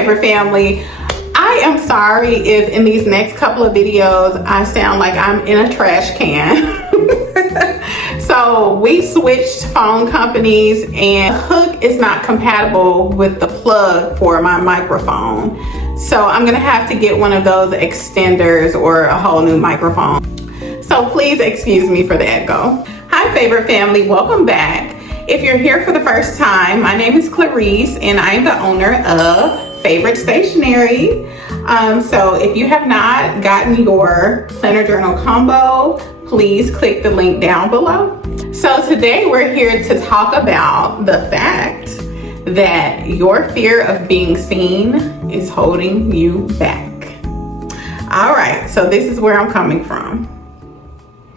favorite family. I am sorry if in these next couple of videos I sound like I'm in a trash can. So we switched phone companies and the hook is not compatible with the plug for my microphone. So I'm gonna have to get one of those extenders or a whole new microphone. So please excuse me for the echo. Hi favorite family, welcome back. If you're here for the first time, my name is Clarice and I am the owner of Favorite Stationery. So if you have not gotten your planner journal combo, please click the link down below. So today we're here to talk about the fact that your fear of being seen is holding you back. All right, so this is where I'm coming from.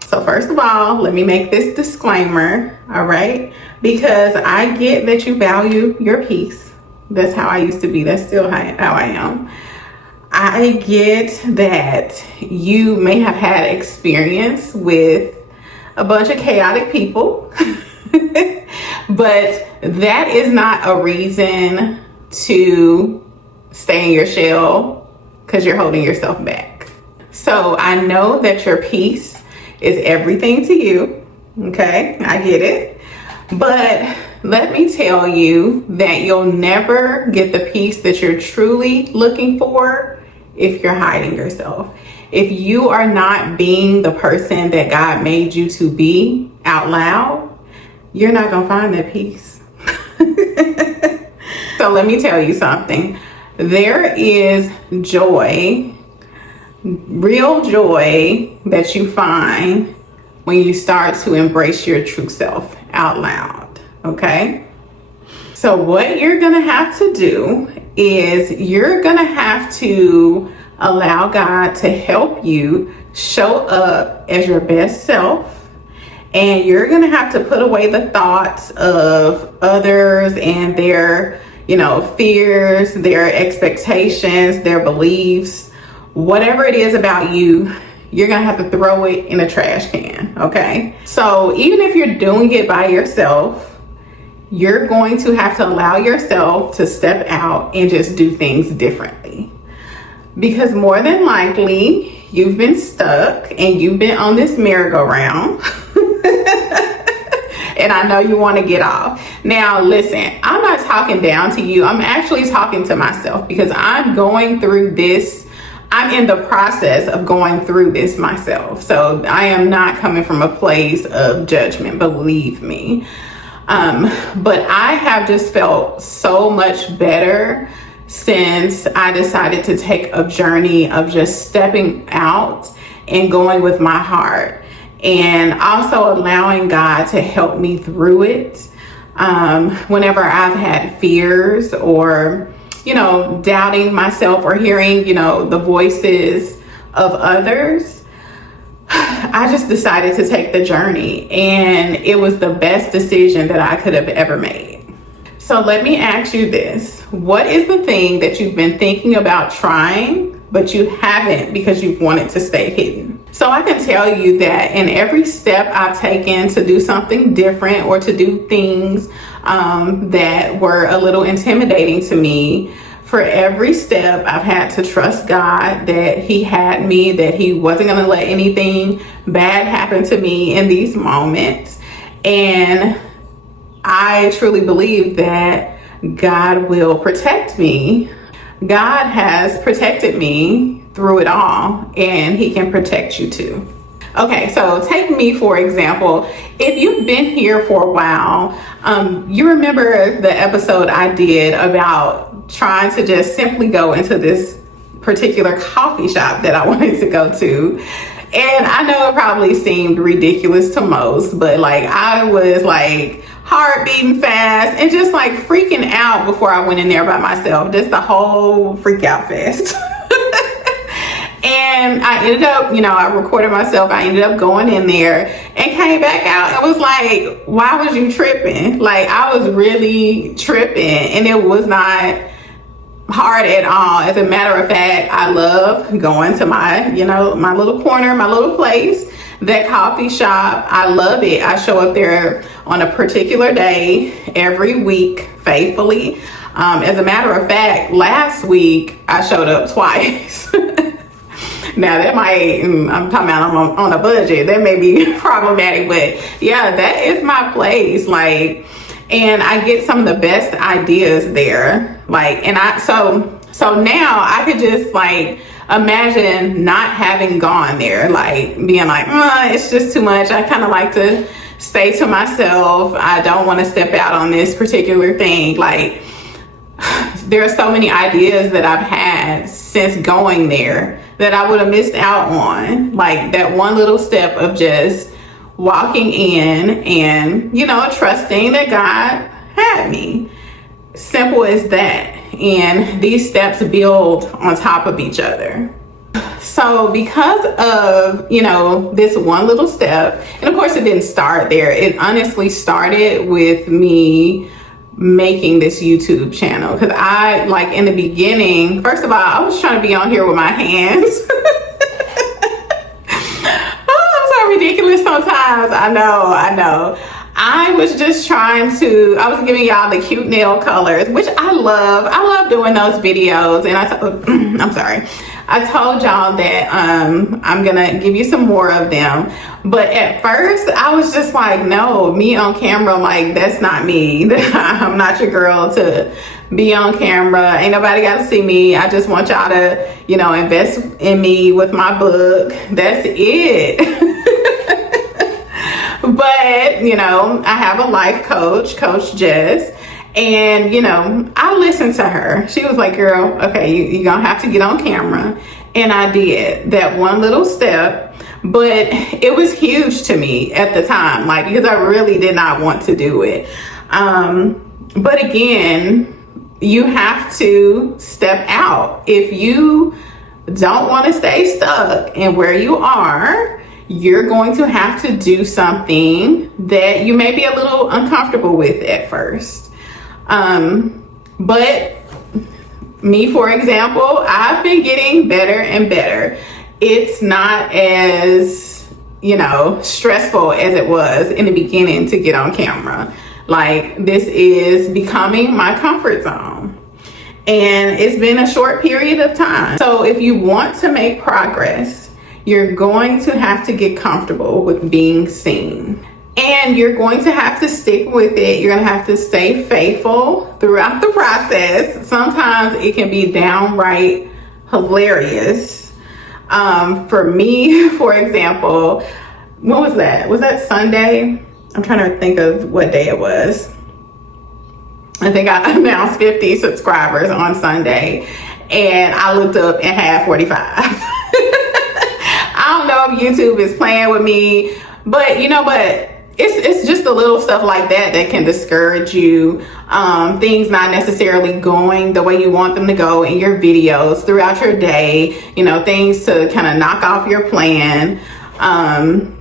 So first of all, let me make this disclaimer, all right? Because I get that you value your peace. That's how I used to be. That's still how I am. I get that you may have had experience with a bunch of chaotic people, but that is not a reason to stay in your shell because you're holding yourself back. So I know that your peace is everything to you, okay? I get it. But let me tell you that you'll never get the peace that you're truly looking for if you're hiding yourself. If you are not being the person that God made you to be out loud, you're not gonna find that peace. So let me tell you something. There is joy, real joy that you find when you start to embrace your true self out loud, okay? So what you're gonna have to do is you're gonna have to allow God to help you show up as your best self, and you're gonna have to put away the thoughts of others and their, fears, their expectations, their beliefs, whatever it is about you. You're gonna have to throw it in a trash can, okay? So even if you're doing it by yourself, you're going to have to allow yourself to step out and just do things differently. Because more than likely, you've been stuck and you've been on this merry-go-round. And I know you wanna get off. Now listen, I'm not talking down to you. I'm actually talking to myself because I'm going through this. I'm in the process of going through this myself. So I am not coming from a place of judgment, believe me. But I have just felt so much better since I decided to take a journey of just stepping out and going with my heart, and also allowing God to help me through it. Whenever I've had fears or doubting myself or hearing, the voices of others, I just decided to take the journey, and it was the best decision that I could have ever made. So let me ask you this. What is the thing that you've been thinking about trying, but you haven't because you've wanted to stay hidden? So I can tell you that in every step I've taken to do something different or to do things that were a little intimidating to me, for every step I've had to trust God that He had me, that He wasn't going to let anything bad happen to me in these moments. And I truly believe that God will protect me. God has protected me through it all, and He can protect you too. Okay, so take me for example. If you've been here for a while, you remember the episode I did about trying to just simply go into this particular coffee shop that I wanted to go to. And I know it probably seemed ridiculous to most, but I was heart beating fast and just freaking out before I went in there by myself. Just the whole freak out fest. And I ended up, I recorded myself. I ended up going in there and came back out and was like, why was you tripping? I was really tripping, and it was not hard at all. As a matter of fact, I love going to my, my little corner, my little place, that coffee shop. I love it. I show up there on a particular day every week faithfully. As a matter of fact, last week I showed up twice. Now that might, I'm talking about I'm on a budget, that may be problematic, but yeah, that is my place. Like, and I get some of the best ideas there. Like, and so now I could just like imagine not having gone there, like being like, it's just too much. I kind of like to stay to myself. I don't want to step out on this particular thing. Like, there are so many ideas that I've had since going there that I would have missed out on. Like that one little step of just walking in and, you know, trusting that God had me. Simple as that. And these steps build on top of each other. So because of, you know, this one little step, and of course it didn't start there. It honestly started with me making this YouTube channel, because I, like, in the beginning, first of all, I was trying to be on here with my hands. Oh, I'm so ridiculous sometimes. I know. I was just trying to, I was giving y'all the cute nail colors, which I love doing those videos. And I'm sorry, I told y'all that I'm gonna give you some more of them. But at first I was just like, no, me on camera, like, that's not me. I'm not your girl to be on camera. Ain't nobody got to see me. I just want y'all to, you know, invest in me with my book. That's it. But, you know, I have a life coach, Coach Jess, and, you know, I listened to her. She was like, girl, okay, you're going to have to get on camera. And I did that one little step, but it was huge to me at the time, like, because I really did not want to do it. But again, you have to step out. If you don't want to stay stuck in where you are, you're going to have to do something that you may be a little uncomfortable with at first. But me, for example, I've been getting better and better. It's not as, you know, stressful as it was in the beginning to get on camera. Like, this is becoming my comfort zone. And it's been a short period of time. So if you want to make progress, you're going to have to get comfortable with being seen. And you're going to have to stick with it. You're going to have to stay faithful throughout the process. Sometimes it can be downright hilarious. For me, for example, what was that? Was that Sunday? I'm trying to think of what day it was. I think I announced 50 subscribers on Sunday, and I looked up and had 45. I don't know if YouTube is playing with me, but you know, but it's just the little stuff like that can discourage you. Things not necessarily going the way you want them to go in your videos throughout your day, you know, things to kind of knock off your plan.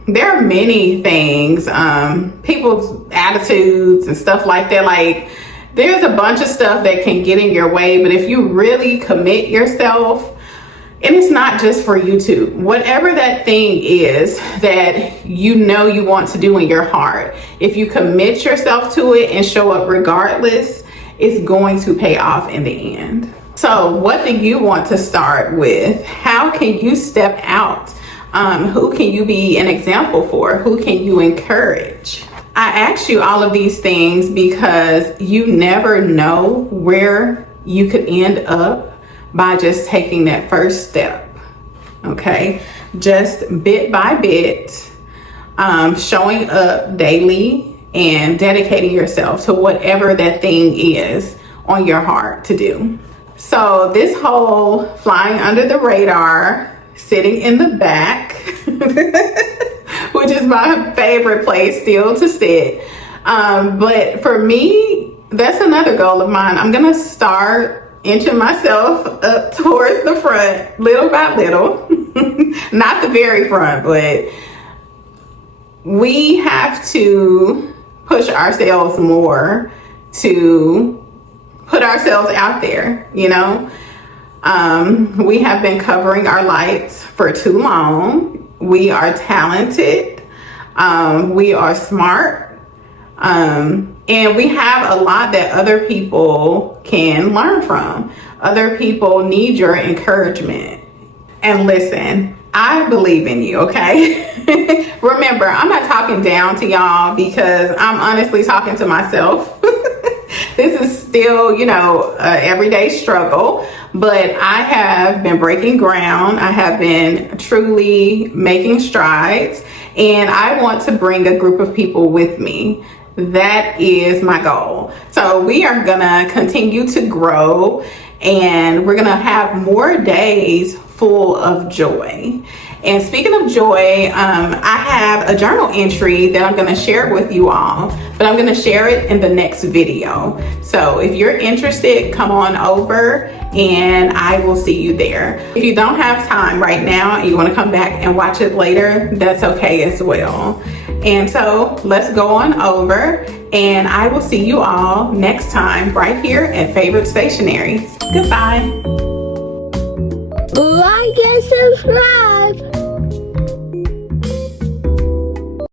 There are many things, people's attitudes and stuff like that. Like, there's a bunch of stuff that can get in your way, but if you really commit yourself, and it's not just for YouTube, whatever that thing is that you know you want to do in your heart, if you commit yourself to it and show up regardless, it's going to pay off in the end. So what do you want to start with? How can you step out? Who can you be an example for? Who can you encourage? I ask you all of these things because you never know where you could end up by just taking that first step. Okay, just bit by bit, showing up daily and dedicating yourself to whatever that thing is on your heart to do. So this whole flying under the radar, sitting in the back, which is my favorite place still to sit. But for me, that's another goal of mine. I'm gonna start inching myself up towards the front, little by little. Not the very front, but we have to push ourselves more to put ourselves out there, you know. We have been covering our lights for too long. We are talented. We are smart. And we have a lot that other people can learn from. Other people need your encouragement. And listen, I believe in you, okay? Remember, I'm not talking down to y'all because I'm honestly talking to myself. This is still, you know, an everyday struggle, but I have been breaking ground. I have been truly making strides, and I want to bring a group of people with me. That is my goal. So we are gonna continue to grow, and we're gonna have more days full of joy. And speaking of joy, I have a journal entry that I'm gonna share with you all, but I'm gonna share it in the next video. So if you're interested, come on over and I will see you there. If you don't have time right now and you wanna come back and watch it later, that's okay as well. And so let's go on over, and I will see you all next time right here at Favorite Stationery. Goodbye. Like and subscribe.